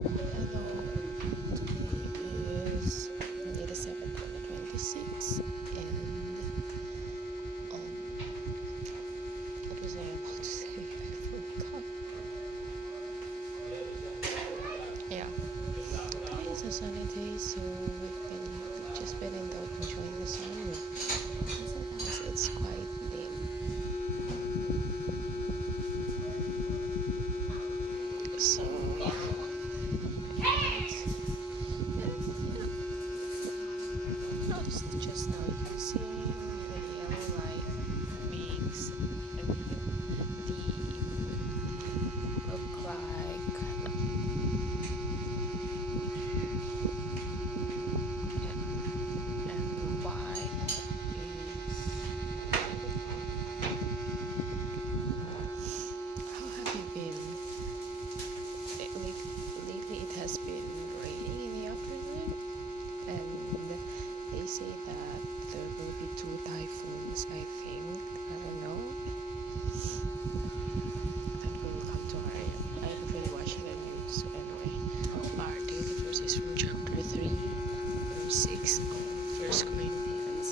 Hello, today is May the 7th, 2026, and what was I about to say? I forgot. Yeah, today is a sunny day, so we've just been enjoying the sun. Sometimes it's quite dim, so yeah. Noticed just now seeing the yellow light makes everything look like and why is how have you been? Lately it has been raining in the afternoon, and they say that there will be two typhoons, I think. I don't know. That will come to our area. I haven't really watched the news, so anyway. Our daily verse is from chapter 3, verse 6 of First Corinthians.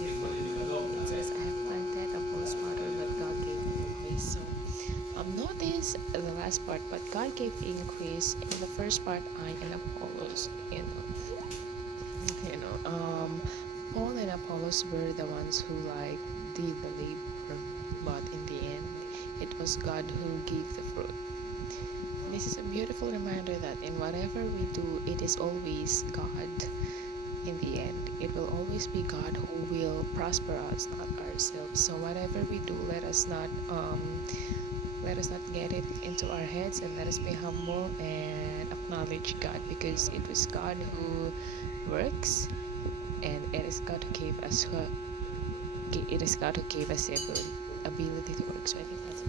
It says, I have planted, Apollos watered, but God gave increase. So, notice the last part, but God gave increase. In the first part, I and Apollos. Paul and Apollos were the ones who did the labor, but in the end, it was God who gave the fruit. This is a beautiful reminder that in whatever we do, it is always God. In the end, it will always be God who will prosper us, not ourselves. So whatever we do, let us not get it into our heads, and let us be humble and acknowledge God, because it was God who works, and it is God who gave us the ability to work. So I think that's